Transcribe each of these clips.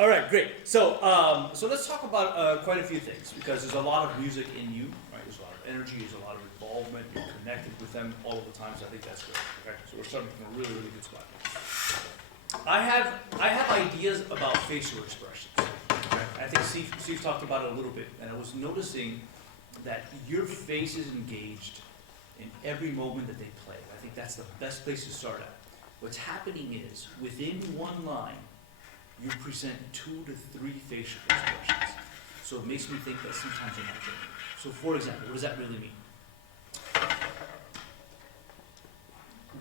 All right, great. So let's talk about quite a few things, because there's a lot of music in you, right? There's a lot of energy, there's a lot of involvement, you're connected with them all of the time, so I think that's good. Okay, so we're starting from a really, really good spot. I have ideas about facial expressions. Okay? I think Steve talked about it a little bit, and I was noticing that your face is engaged in every moment that they play. I think that's the best place to start at. What's happening is, within one line, you present 2 to 3 facial expressions. So it makes me think that sometimes you're not genuine. So for example, what does that really mean?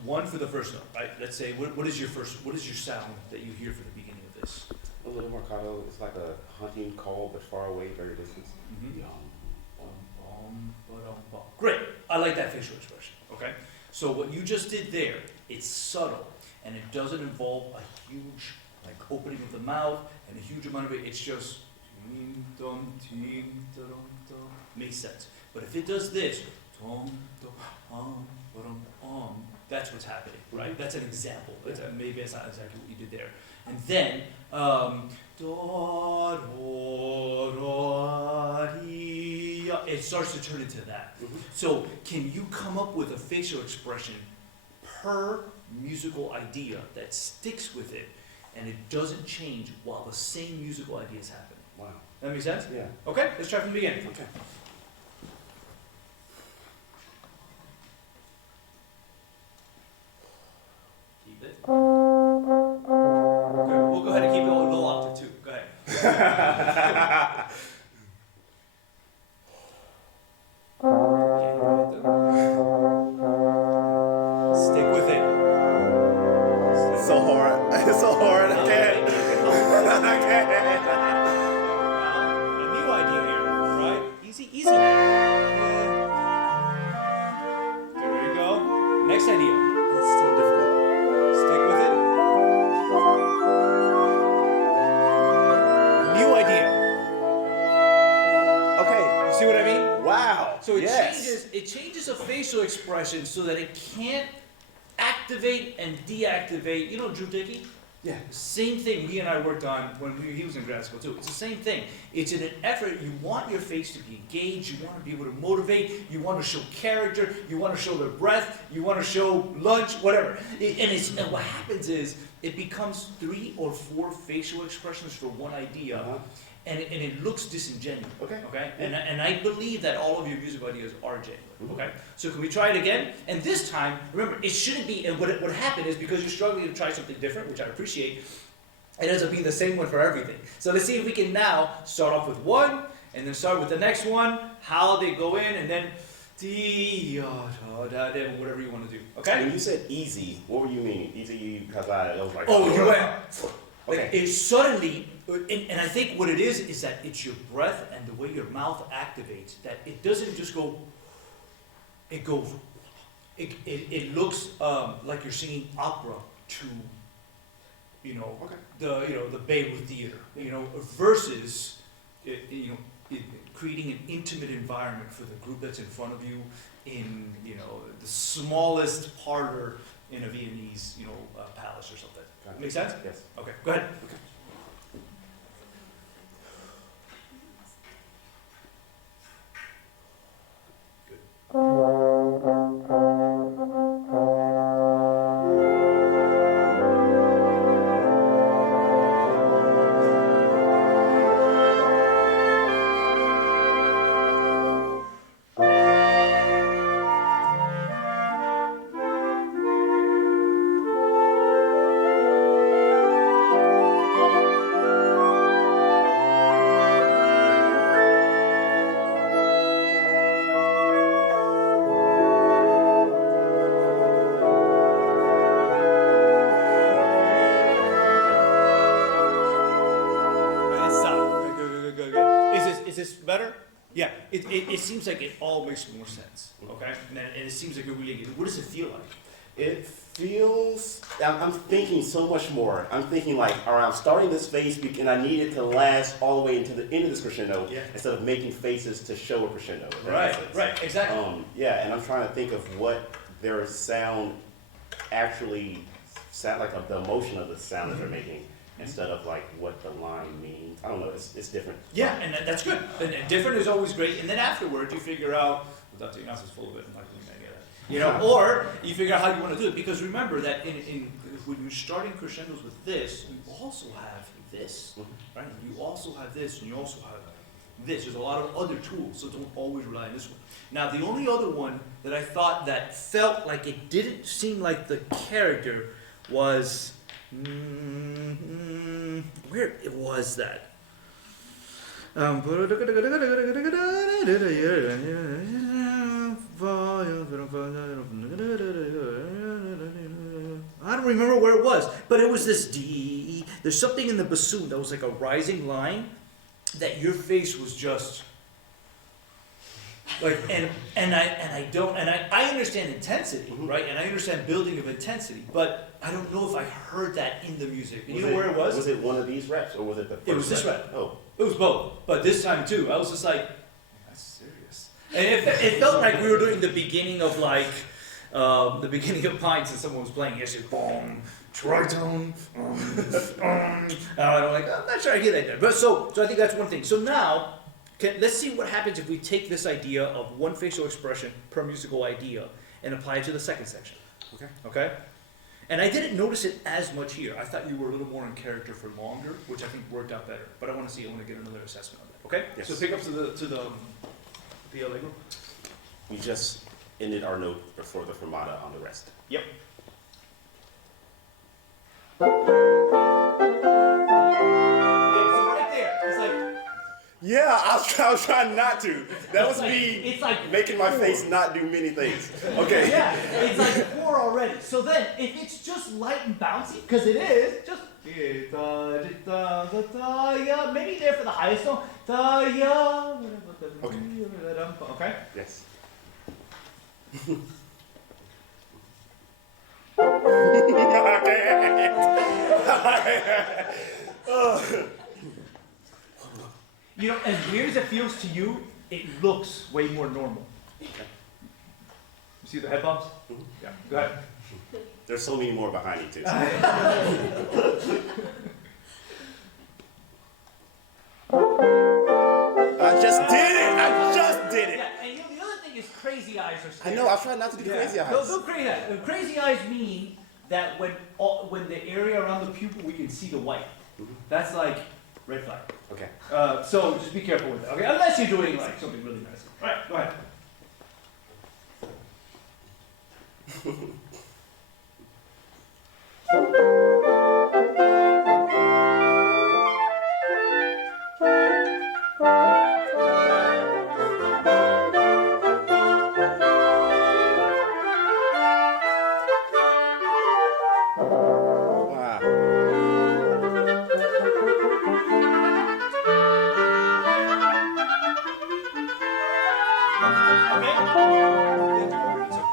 1 for the first note, right? Let's say, what is your sound that you hear for the beginning of this? A little more caught. It's like a hunting call, but far away, very distant. Mm-hmm. Great, I like that facial expression, okay? So what you just did there, it's subtle, and it doesn't involve a huge opening of the mouth and a huge amount of it. It's just makes sense. But if it does this, that's what's happening, right? That's an example. Maybe it's not exactly what you did there. And then it starts to turn into that. So can you come up with a facial expression per musical idea that sticks with it, and it doesn't change while the same musical idea is happening? Wow. That make sense? Yeah. Okay, let's try from the beginning. Okay. Keep it. Okay, we'll go ahead and keep it a little octave too. Go ahead. Stick with it. It's so hard. It's so hard. I can't. I can't. A new idea here, right? Easy, easy. Yeah. There you go. Next idea. It's so difficult. Stick with it. New idea. Okay. You see what I mean? Wow. So it changes a facial expression so that it can't activate and deactivate. You know Drew Dickey? Yeah. Same thing he and I worked on when he was in grad school too. It's the same thing. It's in an effort, you want your face to be engaged, you want to be able to motivate, you want to show character, you want to show their breath, you want to show lunch, whatever. And what happens is, it becomes 3 or 4 facial expressions for one idea. Uh-huh. And it looks disingenuous. Okay. Okay? And I believe that all of your musical ideas are genuine. Okay? So can we try it again? And this time, remember, it shouldn't be, and what happened is, because you're struggling to try something different, which I appreciate, it ends up being the same one for everything. So let's see if we can now start off with one, and then start with the next one, how they go in, and then whatever you want to do. Okay? When you said easy, what were you meaning? Easy, because I was like, oh, you went. Okay. It suddenly, and I think what it is that it's your breath and the way your mouth activates, that it doesn't just go, it goes, it looks like you're singing opera to, the Beirut Theater, versus, creating an intimate environment for the group that's in front of you in, the smallest parlor in a Viennese, palace or something. Make sense? Yes. Okay, go ahead. Okay. Yeah, it seems like it all makes more sense, okay? And it seems like it really, what does it feel like? It feels, I'm thinking so much more. I'm thinking like, all right, I'm starting this phase and I need it to last all the way into the end of this crescendo instead of making faces to show a crescendo. Right, exactly. Yeah, and I'm trying to think of what their sound actually sound like, the emotion of the sound that they're making instead of like what the line means. I don't know, it's different. Yeah, and that's good. And different is always great. And then afterwards you figure out, without taking ounces full of it, I'm not going to get it. You know, or you figure out how you want to do it. Because remember that when you're starting crescendos with this, you also have this, right? You also have this, and you also have this. There's a lot of other tools, so don't always rely on this one. Now, the only other one that I thought that felt like it didn't seem like the character was, where it was that? I don't remember where it was, but it was this D. There's something in the bassoon that was like a rising line that your face was just like, and I understand intensity, right? And I understand building of intensity, but I don't know if I heard that in the music. You know where it was? Was it one of these reps or was it the first It was this rep. Oh. It was both, but this time too, I was just like, that's serious. And it felt like we were doing the beginning of like, the beginning of Pints and someone was playing yesterday, boom, tritone, and I'm like, I'm not sure I get that. But so I think that's one thing. So now, let's see what happens if we take this idea of one facial expression per musical idea and apply it to the second section. Okay? And I didn't notice it as much here. I thought you were a little more in character for longer, which I think worked out better. But I want to get another assessment of that. Okay? Yes. So pick up to the allegro. We just ended our note before the fermata on the rest. Yep. Yeah, I was trying not to. That was like, me it's like making my face not do many things. Okay. Yeah, it's like 4 already. So then, if it's just light and bouncy, because it is, just maybe there for the highest tone. Okay. Okay. Yes. Okay. You know, as weird as it feels to you, it looks way more normal. You see the head bumps? Yeah, go ahead. There's so many more behind you too. I just did it! Yeah, and you know, the other thing is crazy eyes are scary. I know, I try not to do the crazy eyes. No crazy eyes. Crazy eyes mean that when the area around the pupil, we can see the white. That's like red flag. Okay. So just be careful with that. Okay, unless you're doing like something really nice. All right, go ahead.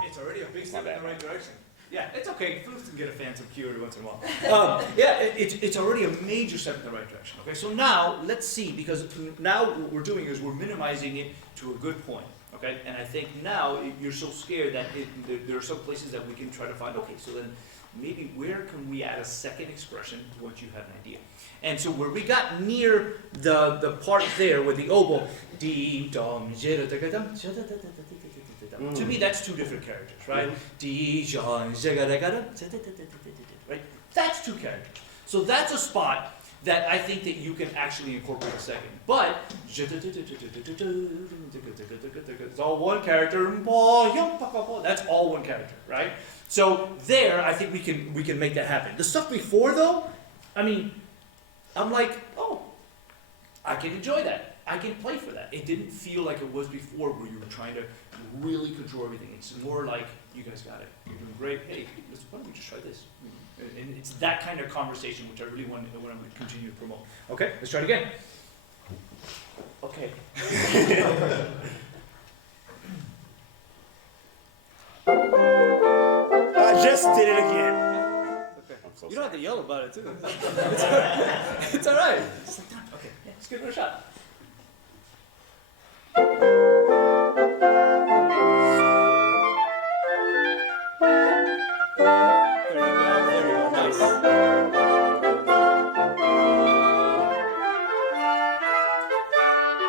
It's already a big step in the right direction. Yeah, it's okay. Flutes can get a phantom cue every once in a while. It's already a major step in the right direction. Okay, so now let's see, because now what we're doing is we're minimizing it to a good point. Okay, and I think now you're so scared that there are some places that we can try to find. Okay, so then maybe where can we add a second expression once you have an idea? And so where we got near the part there with the oboe, dee dum to me that's two different characters, right? Dee right? That's two characters. So that's a spot that I think that you can actually incorporate a second. But it's all one character. That's all one character, right? So there, I think we can make that happen. The stuff before though, I mean, I'm like, oh, I can enjoy that. I can play for that. It didn't feel like it was before where you were trying to really control everything. It's more like, you guys got it. You're doing great. Hey, why don't we just try this? And it's that kind of conversation which I really want to continue to promote. Okay, let's try it again. Okay. I just did it again. Okay. I'm so You don't have sorry. to yell about it too. It's all right. Just like that. Okay, yeah, let's give it a shot. There you go. There you go. Nice.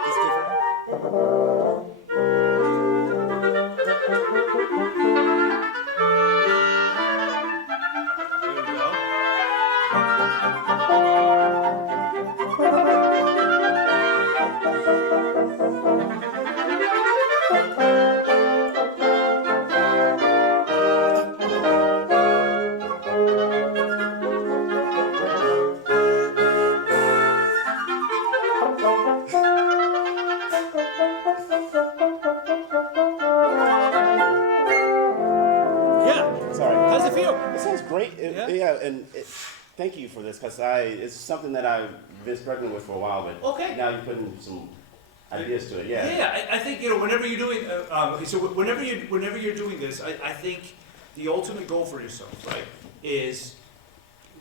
It's different. There you go. Yeah. Sorry. How does it feel? It sounds great. Yeah? And thank you for this because it's something that I've been struggling with for a while, but Okay. now you're putting some ideas to it. Yeah. Yeah, I think whenever you're doing okay, so whenever you're doing this, I think the ultimate goal for yourself, right, is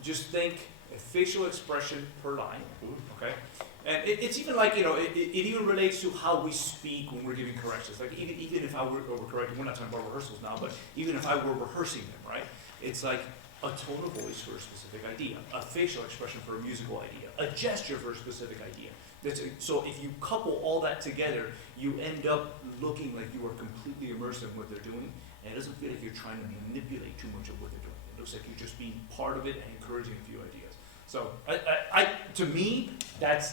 just think a facial expression per line, okay, and it's even like it even relates to how we speak when we're giving corrections. Like even if I were correcting, we're not talking about rehearsals now, but even if I were rehearsing them, right, it's like a tone of voice for a specific idea, a facial expression for a musical idea, a gesture for a specific idea. So if you couple all that together, you end up looking like you are completely immersed in what they're doing, and it doesn't feel like you're trying to manipulate too much of what they're doing. It looks like you're just being part of it and encouraging a few ideas. So to me, that's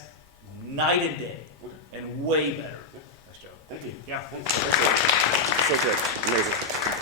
night and day, and way better. Nice job. Thank you. Yeah. Thanks. So good. Amazing.